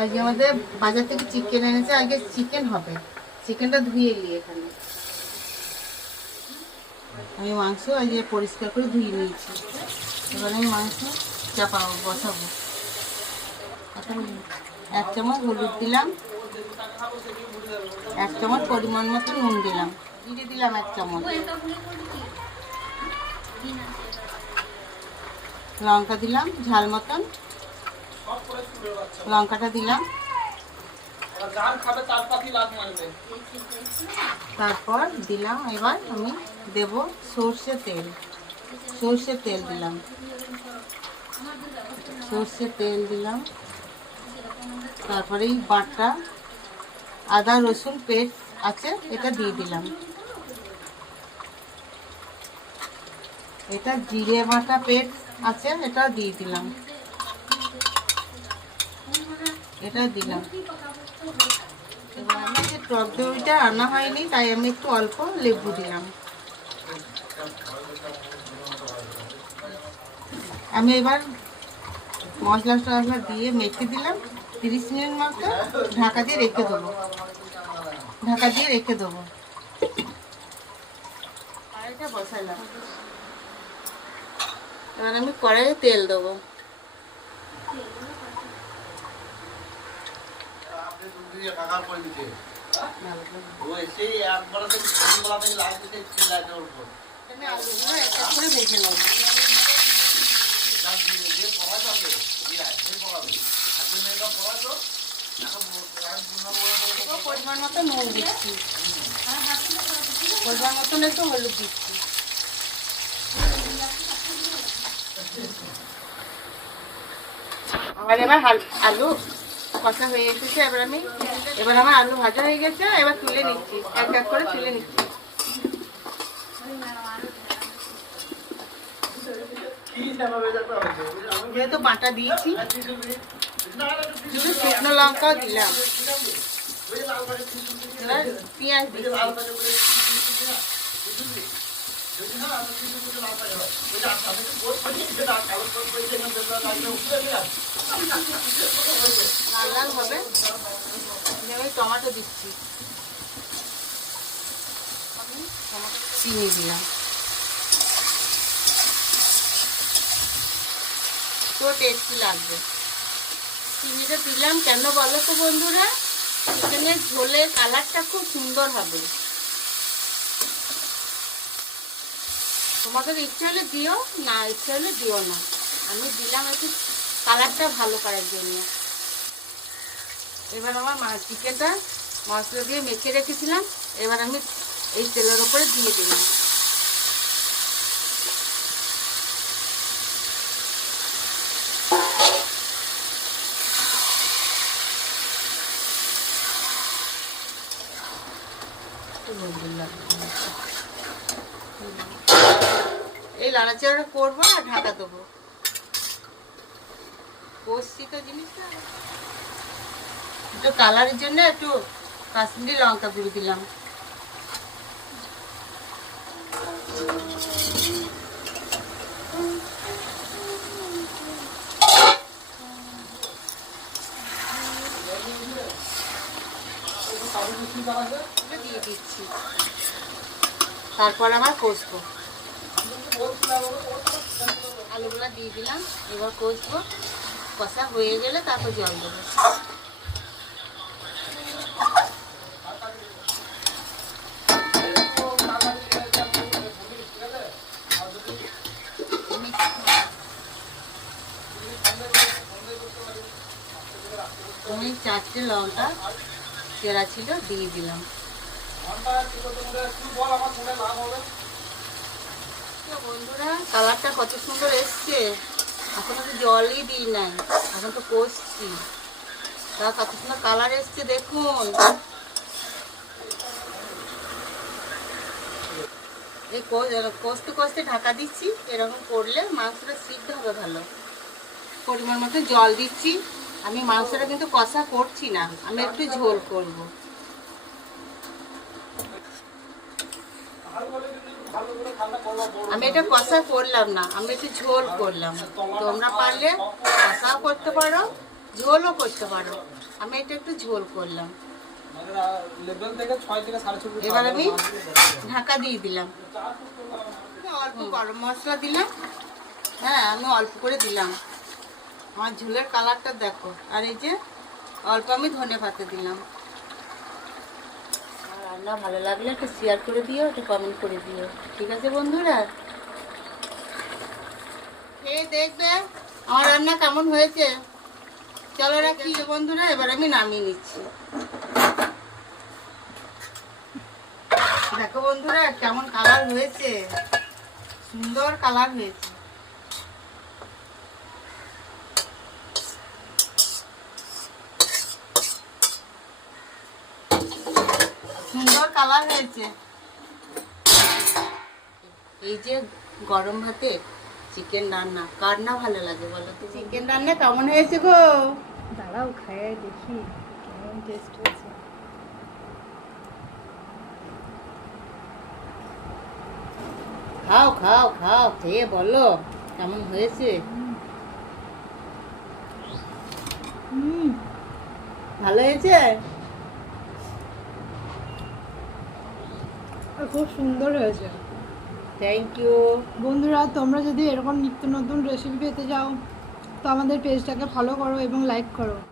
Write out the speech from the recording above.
আজকে আমাদের বাজার থেকে চিকেন এনেছে, আজকে চিকেন হবে। চিকেনটা ধুয়ে নিই এখানে। আমি মাংস আজকে পরিষ্কার করে ধুয়ে নিয়েছি। এবার আমি মাংস চাপাবো, বসাবো। 1 চামচ হলুদ দিলাম, 1 চামচ পরিমাণ মতো নুন দিলাম, জিরে দিলাম 1 চামচ, লঙ্কা দিলাম ঝাল মতন, লঙ্কাটা দিলাম। তারপর দিলাম, এবার আমি দেব সর্ষের তেল। সর্ষের তেল দিলাম, সর্ষের তেল দিলাম। তারপরে এই বাটা আদা রসুন পেস্ট আছে, এটা দিয়ে দিলাম। এটা জিরে বাটা পেস্ট আছে, এটা দিয়ে দিলাম। এটা দিলাম। এবার আমি যে টক দইটা আনা হয়নি, তাই আমি একটু অল্প লেবু দিলাম। আমি এবার মশলা টশলা দিয়ে মেখে দিলাম। 30 মিনিট মতো ঢাকা দিয়ে রেখে দেবো। ঢাকা দিয়ে রেখে দেবো। কড়াইটা বসালাম। এবার আমি কড়াইয়ে তেল দেবো। আলুগুলো এক এক করে ভেজে নেবো। পরিমাণ মতো নুন দিচ্ছি, পরিমাণ মতন একটু হলুদ দিচ্ছি। আমার এবার আলু কষা হয়ে এসেছে। এবার আমার আলু ভাজা হয়ে গেছে। এবার তুলে নিচ্ছি, এক এক করে তুলে নিচ্ছি। যেহেতু বাটা দিয়েছি, শুকনো লঙ্কাও দিলাম। এবার পেঁয়াজ দিচ্ছি। লাল লাল হবে। আমি টমেটো দিচ্ছি, চিনি দিলাম। তো টেস্টি লাগবে। চিনিটা দিলাম কেন বলো তো বন্ধুরা, চিকেনের ঝোলের কালারটা খুব সুন্দর হবে। তোমাদের ইচ্ছে হলে দিও, না ইচ্ছে হলে দিও না। আমি দিলাম একটু কালারটা ভালো করার জন্য। এবার আমার চিকেনটা মশলা দিয়ে মেখে রেখেছিলাম, এবার আমি এই তেলের উপরে দিয়ে দিলাম। এই লাড়াচাড়া করবো আর ঢাকা দেবো। কষছি তো জিনিসটা। একটু কালারের জন্য একটু কাশ্মীরি লঙ্কা গুঁড়ো দিলাম। দিয়ে দিচ্ছি। তারপর আবার কষবো। আলুগুলা দিয়ে দিলাম, এবার কষবো। কষা হয়ে গেলে তারপর জল দেবো। আমি 4টে লঙ্কা চেরা ছিল দিয়ে দিলাম। বন্ধুরা কালারটা কত সুন্দর এসছে। এখনো তো জলই দিই নাই, এখন তো কষছি। তা কত সুন্দর কালার এসছে দেখুন। এই কষতে কষতে ঢাকা দিচ্ছি। এরকম করলে মাংসটা সিদ্ধ হবে ভালো। পরিমাণ মতো জল দিচ্ছি। আমি মাংসটা কিন্তু কষা করছি না, আমি একটু ঝোল করব। আমি এটা কষা করলাম না, আমি একটু ঝোল করলাম। তোমরা পারলে কষাও করতে পারো, ঝোলও করতে পারো, আমি এটা একটু ঝোল করলাম। এবার আমি ঢাকা দিয়ে দিলাম, অল্প গরম মশলা দিলাম। হ্যাঁ, আমি অল্প করে দিলাম, আমার ঝোলের কালারটা দেখো। আর এই যে অল্প আমি ধনে পাতা দিলাম। আর রান্না ভালো লাগলে একটু শেয়ার করে দিও, একটু কমেন্ট করে দিও, ঠিক আছে বন্ধুরা? খেয়ে দেখবে আমার রান্না কেমন হয়েছে। চলো রাখি বন্ধুরা, এবার আমি নামিয়ে নিচ্ছি। দেখো বন্ধুরা কেমন কালার হয়েছে, সুন্দর কালার হয়েছে। সুন্দর কালার হয়েছে। এই যে গরম ভাতে চিকেন রান্না কার না ভালো লাগে বলো তো? চিকেন রান্না কেমন হয়েছে গো? দাঁড়াও খাইয়ে দেখি কেমন টেস্ট হয়েছে। খাও খাও খাও, খেয়ে বলো কেমন হয়েছে। ভালো হয়েছে? খুব সুন্দর হয়েছে। থ্যাংক ইউ বন্ধুরা, তোমরা যদি এরকম নিত্য নতুন রেসিপি পেতে চাও তো আমাদের পেজটাকে ফলো করো এবং লাইক করো।